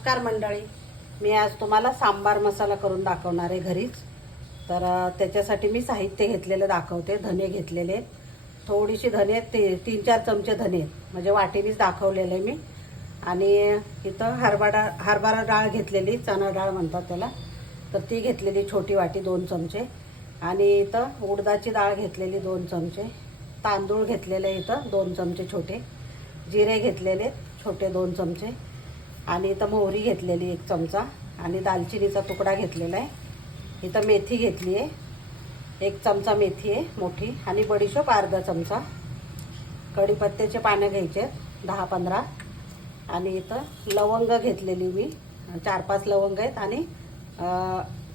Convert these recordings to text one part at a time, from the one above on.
नमस्कार मंडळी. मी आज तुम्हाला सांबार मसाला करून दाखवणार आहे घरीच. तर त्याच्यासाठी मी साहित्य घेतलेलं दाखवते धने घेतलेले. थोडीशी धने आहेत, ते तीन चार चमचे धने आहेत. म्हणजे वाटीनीच दाखवलेले मी. आणि इथं हरभरा हरभरा डाळ घेतलेली चणा डाळ म्हणतात त्याला. तर ती घेतलेली छोटी वाटी दोन चमचे. आणि इथं उडदाची डाळ घेतलेली दोन चमचे. तांदूळ घेतलेले इथं दोन चमचे छोटे. जिरे घेतलेले छोटे दोन चमचे. आणि इथं मोहरी घेतलेली एक चमचा आणि दालचिनीचा तुकडा घेतलेला आहे. इथं मेथी घेतली आहे. एक चमचा मेथी आहे मोठी. आणि बडीशोप अर्धा चमचा. कढीपत्त्याचे पानं घ्यायचे आहेत, दहा पंधरा. आणि इथं लवंग घेतलेली मी. चार पाच लवंग आहेत आणि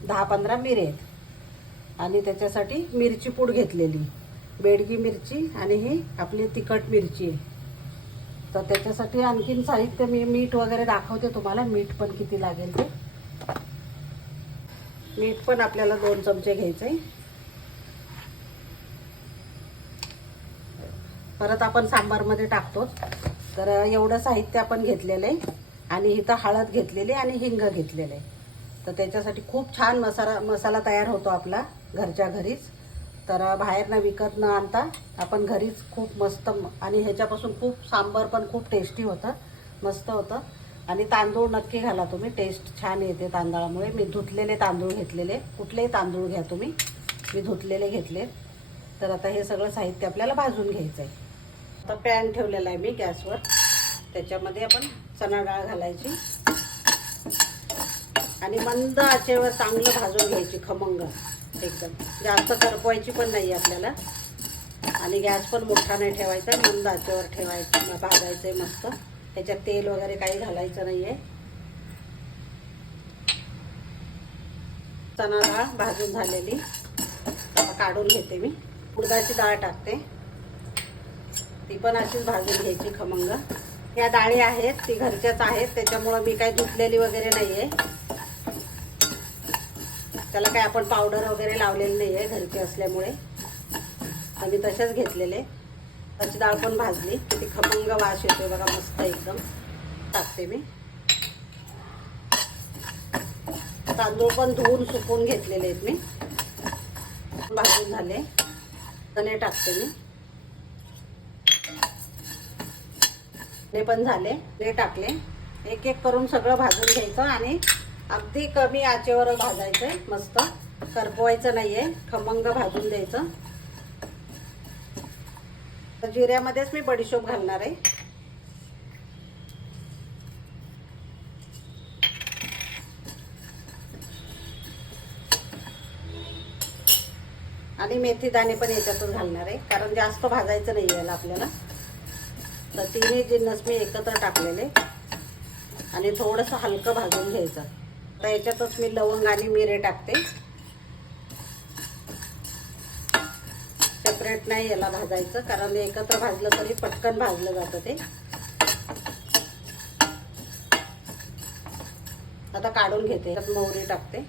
दहा पंधरा मिरे आहेत. आणि त्याच्यासाठी मिरची पूड घेतलेली. बेडगी मिरची आणि ही आपली तिखट मिरची आहे. तर त्याच्यासाठी आणखीन साहित्य मी मीठ वगैरे दाखवते तुम्हाला. मीठ पण किती लागेल ते? मीठ पण आपल्याला दोन चमचे घ्यायचे परत आपण सांबारमध्ये टाकतो तर एवढं साहित्य आपण घेतलेलं आहे. आणि इथं हळद घेतलेली आणि हिंग घेतलेलं आहे. तर त्याच्यासाठी खूप छान मसाला मसाला तयार होतो आपला घरच्या घरीच. तर बाहेरनं विकत न आणता आपण घरीच खूप मस्त आणि ह्याच्यापासून खूप सांबार पण खूप टेस्टी होतं. मस्त होतं. आणि तांदूळ नक्की घाला तुम्ही. टेस्ट छान येते तांदळामुळे. मी धुतलेले तांदूळ घेतलेले. कुठलेही तांदूळ घ्या तुम्ही. मी धुतलेले घेतले. तर आता हे सगळं साहित्य आपल्याला भाजून घ्यायचं आहे. आता पॅन ठेवलेला आहे मी गॅसवर. त्याच्यामध्ये आपण चणा डाळ घालायची. आणि मंद आचेवर चांगलं भाजून घ्यायची खमंग. एकदम जास्त करपवायची पण नाही आपल्याला. आणि गॅस पण मोठा नाही ठेवायचा मंद आचेवर ठेवायचं भाजायचं आहे मस्त. त्याच्यात तेल वगैरे काही घालायचं नाही आहे चणा डाळ भाजून झालेली. काढून घेते मी. उडदाची डाळ टाकते. ती पण अशीच भाजून घ्यायची खमंग. या डाळी आहेत ती घरच्याच आहेत त्याच्यामुळं मी काही धुतलेली वगैरे नाही आहे त्याला काय आपण पावडर वगैरे लावलेली नाही आहे घरचे असल्यामुळे. आम्ही तसेच घेतलेले. त्याची डाळ पण भाजली. किती खमंग वास येतो बघा मस्त एकदम. टाकते मी. तांदूळ पण धुवून सुकून घेतलेले आहेत मी. भाजून झाले. धने टाकते मी. हे पण झाले. ते टाकले. एक एक करून सगळं भाजून घ्यायचं आणि अगदी कमी आचेवर भाजायचंय मस्त. करपवायचं नाहीये खमंग भाजून द्यायचं. तर जिऱ्यामध्येच मी बडीशोप घालणार आहे. आणि मेथी दाणे पण याच्यातच घालणार आहे कारण जास्त भाजायचं नाही याला आपल्याला. तर तिन्ही जिन्नस मी एकत्र टाकलेले. आणि थोडंसं हलकं भाजून घ्यायचं. तर याच्यातच मी लवंग आणि मिरे टाकते. सेपरेट नाही याला भाजायचं कारण एकत्र भाजलं तरी पटकन भाजलं जातं ते. आता काढून घेते त्यात मोहरी टाकते.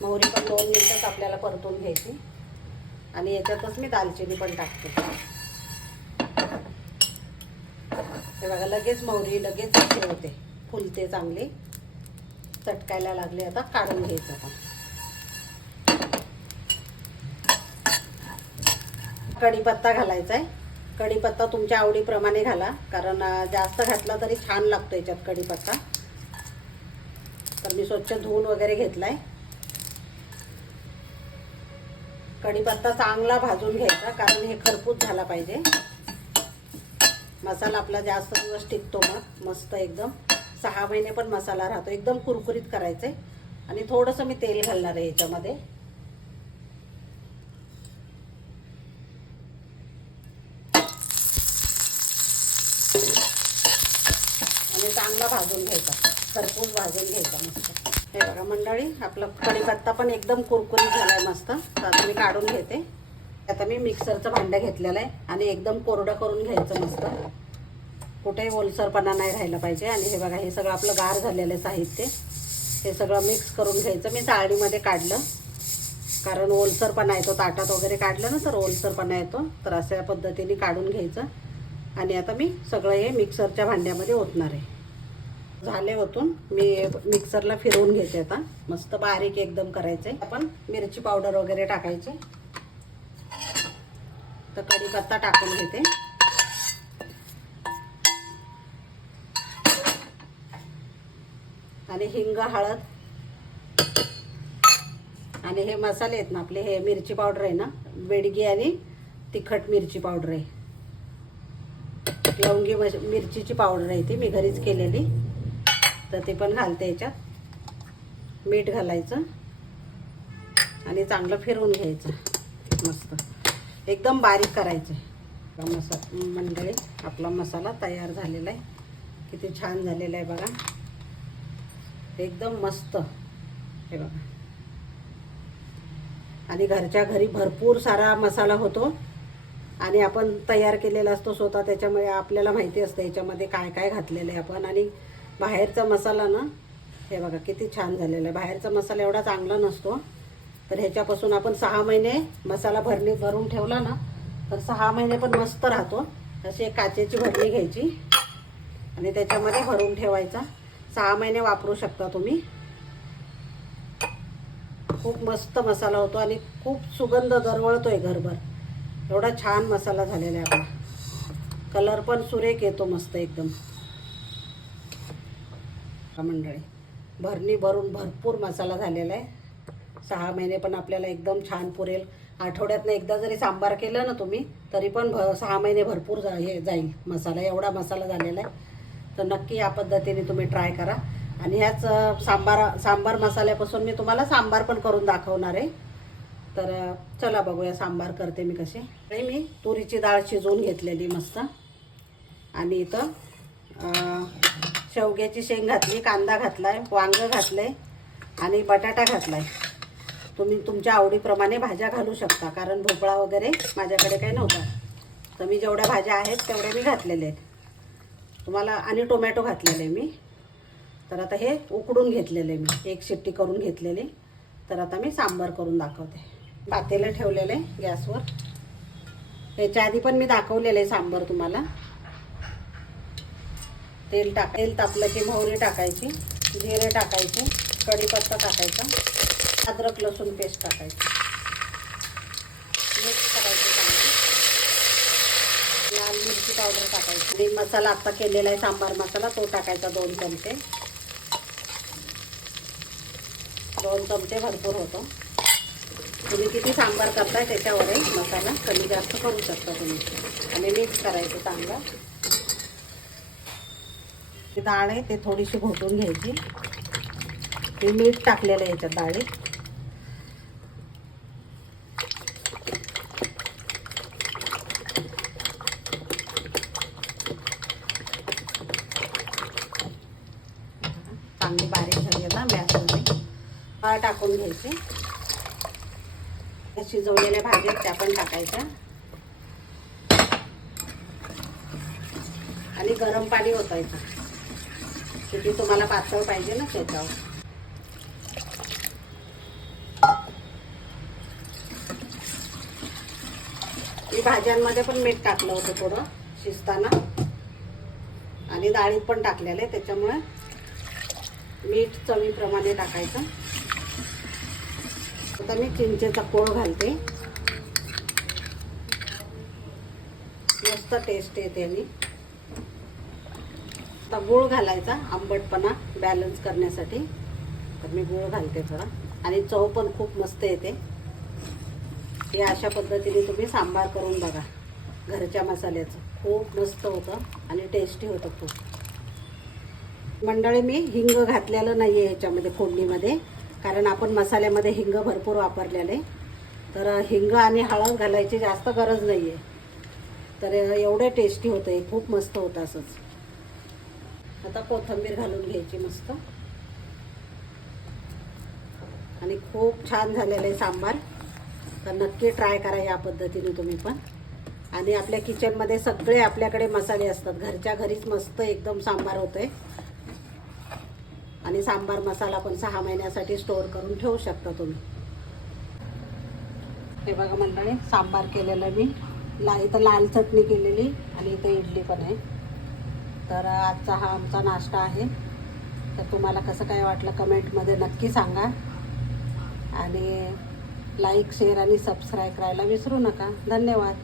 मोहरी पण दोन मिनिटच आपल्याला परतून घ्यायची. आणि याच्यातच मी दालचिनी पण टाकते. हे बघा लगेच मोहरी लगेच होते फुलते चांगली. चटकायला लागले आता काढून घ्यायचं आपण कढीपत्ता घालायचा आहे कढीपत्ता तुमच्या आवडीप्रमाणे घाला कारण जास्त घातला तरी छान लागतो याच्यात कढीपत्ता. तर मी स्वच्छ धुवून वगैरे घेतला आहे कढीपत्ता चांगला भाजून घ्यायचा कारण हे खरपूस झाला पाहिजे. मसाला आपला जास्त दिवस टिकतो मग मस्त एकदम. सहा महिने पण मसाला राहतो. एकदम कुरकुरीत करायचे आणि थोडंसं मी तेल घालणार आहे याच्यामध्ये. आणि चांगला भाजून घ्यायचा. खरपूस भाजून घ्यायचा मस्त. हे बघा मंडळी आपलं कढीपत्ता पण एकदम कुरकुरीत झालाय मस्त. तर आता मी काढून घेते. आता मी मिक्सरचं भांडं घेतलेलं आहे आणि एकदम कोरडं करून घ्यायचं मस्त. कुठेही ओलसरपणा नाही राहिला पाहिजे. आणि हे बघा हे सगळं आपलं गार झालेलं आहे साहित्य. हे सगळं मिक्स करून घ्यायचं. मी चाळणीमध्ये काढलं. कारण ओलसरपणा येतो ताटात वगैरे काढलं ना तर ओलसरपणा येतो. तर अशा पद्धतीने काढून घ्यायचं. आणि आता मी सगळं हे मिक्सरच्या भांड्यामध्ये ओतणार आहे. झाले ओतून. मी मिक्सरला फिरवून घेते आता. मस्त बारीक एकदम करायचे आपण मिरची पावडर वगैरे टाकायचे. तर कढीपत्ता टाकून घेते. आणि हिंग हळद. आणि हे मसाले आहेत ना आपले हे मिरची पावडर आहे ना बेडगी आणि तिखट मिरची पावडर आहे. लवंगी मश- मिरचीची पावडर आहे ती मी घरीच केलेली. तर ते पण घालते याच्यात. मीठ घालायचं. आणि चांगलं फिरवून घ्यायचं. मस्त. एकदम बारीक करायचं. मसा मंडळी आपला मसाला तयार झालेला आहे. किती छान झालेला आहे बघा. एकदम मस्त. हे बघा. आणि घरच्या घरी भरपूर सारा मसाला होतो. आणि आपण तयार केलेला असतो स्वतः त्याच्यामुळे आपल्याला माहिती असतं याच्यामध्ये काय काय घातलेलं आहे आपण. आणि बाहेरचा मसाला ना हे बघा किती छान झालेला आहे. बाहेरचा मसाला एवढा चांगला नसतो. तर ह्याच्यापासून आपण सहा महिने मसाला भरणी भरून ठेवला ना तर सहा महिने पण मस्त राहतो. अशी एक काचेची भरणी घ्यायची. आणि त्याच्यामध्ये भरून ठेवायचा. सहा महिने वापरू शकता तुम्ही. खूप मस्त मसाला होतो आणि खूप सुगंध दरवळतोय घरभर. एवढा छान मसाला झालेला आहे आपला. कलर पण सुरेख येतो मस्त एकदम. मंडळी भरणी भरून भरपूर मसाला झालेला आहे. सहा महिने पण आपल्याला एकदम छान पुरेल. आठवड्यातनं एकदा जरी सांबार केलं ना तुम्ही तरी पण भ सहा महिने भरपूर जा हे जाईल. मसाला एवढा मसाला झालेला आहे. तर नक्की या पद्धतीने तुम्ही ट्राय करा. आणि ह्याच सांबार सांबार मसाल्यापासून मी तुम्हाला सांबार पण करून दाखवणार आहे. तर चला बघूया सांबार करते मी कसे. आणि मी तुरीची डाळ शिजवून घेतलेली मस्त. आणि इथं शेवग्याची शेंग घातली कांदा घातला आहे वांगं घातलं आहे आणि बटाटा घातला आहे तुम्ही तुमच्या आवडीप्रमाणे भाज्या घालू शकता कारण भोपळा वगैरे माझ्याकडे काही नव्हता. तर मी जेवढ्या भाज्या आहेत तेवढ्या मी घातलेल्या आहेत. तुम्हाला आणि टोमॅटो घातलेले मी. तर आता हे उकडून घेतलेले मी. एक शिट्टी करून घेतलेली. तर आता मी सांबार करून दाखवते. पातेलं ठेवलेलं आहे गॅसवर. याच्या आधी पण मी दाखवलेलं आहे सांबार तुम्हाला. तेल टाक तेल तापलं की मोहरी टाकायची जिरे टाकायचे कढीपत्ता टाकायचा अद्रक लसूण पेस्ट टाकायची मिक्स करायचं चांगलं लाल मिरची पावडर टाकायची. आणि मसाला आत्ता केलेला आहे सांबार मसाला तो टाकायचा दोन चमचे. दोन चमचे भरपूर होतो. तुम्ही किती सांबार करताय त्याच्यावरही मसाला कमी जास्त करू शकता तुम्ही. आणि मिक्स करायचं चांगलं ती डाळ आहे ते थोडीशी घोटून घ्यायची. ते मीठ टाकलेलं आहे याच्यात डाळीत चांगली बारीक झाली आहे ना गॅसमध्ये डाळ टाकून घ्यायचे. त्या शिजवलेल्या भाज्या त्या पण टाकायच्या. आणि गरम पाणी ओतायचं. किती तुम्हाला पातळ पाहिजे ना त्याच्यावर मी भाज्यांमध्ये पण मीठ टाकलं होतं थोडं शिजताना. आणि डाळीत पण टाकलेलं आहे त्याच्यामुळे मीठ चवीप्रमाणे टाकायचं. आता मी चिंचेचा कोळ घालते. मस्त टेस्ट येते आणि आता गूळ घालायचा आंबटपणा बॅलन्स करण्यासाठी. तर मी गूळ घालते थोडा. आणि चव पण खूप मस्त येते. हे अशा पद्धतीने तुम्ही सांबार करून बघा. घरच्या मसाल्याचं. खूप मस्त होतं आणि टेस्टी होतं खूप. मंडळी मी हिंग घातलेलं नाही आहे ह्याच्यामध्ये फोडणीमध्ये. कारण आपण मसाल्यामध्ये हिंग भरपूर वापरलेले तर हिंग आणि हळद घालायची जास्त गरज नाही आहे तर एवढं टेस्टी होतं हे खूप मस्त होतं असंच. आता कोथिंबीर घालून घ्यायची मस्त. आणि खूप छान झालेलं आहे सांबार. तर नक्की ट्राय करा या पद्धतीने तुम्ही पण. आणि आपल्या किचनमध्ये सगळे आपल्याकडे मसाले असतात. घरच्या घरीच मस्त एकदम सांबार होतं आहे आणि सांबार मसाला पण सहा महिन्यासाठी स्टोअर करून ठेवू शकता तुम्ही. हे बघा मंडळी सांबार केलेलं मी. ला इथं लाल चटणी केलेली आणि इथं इडली पण आहे. तर आजचा हा आमचा नाश्ता आहे. तर तुम्हाला कसं काय वाटलं कमेंटमध्ये नक्की सांगा. आणि लाईक शेअर आणि सबस्क्राईब करायला विसरू नका. धन्यवाद.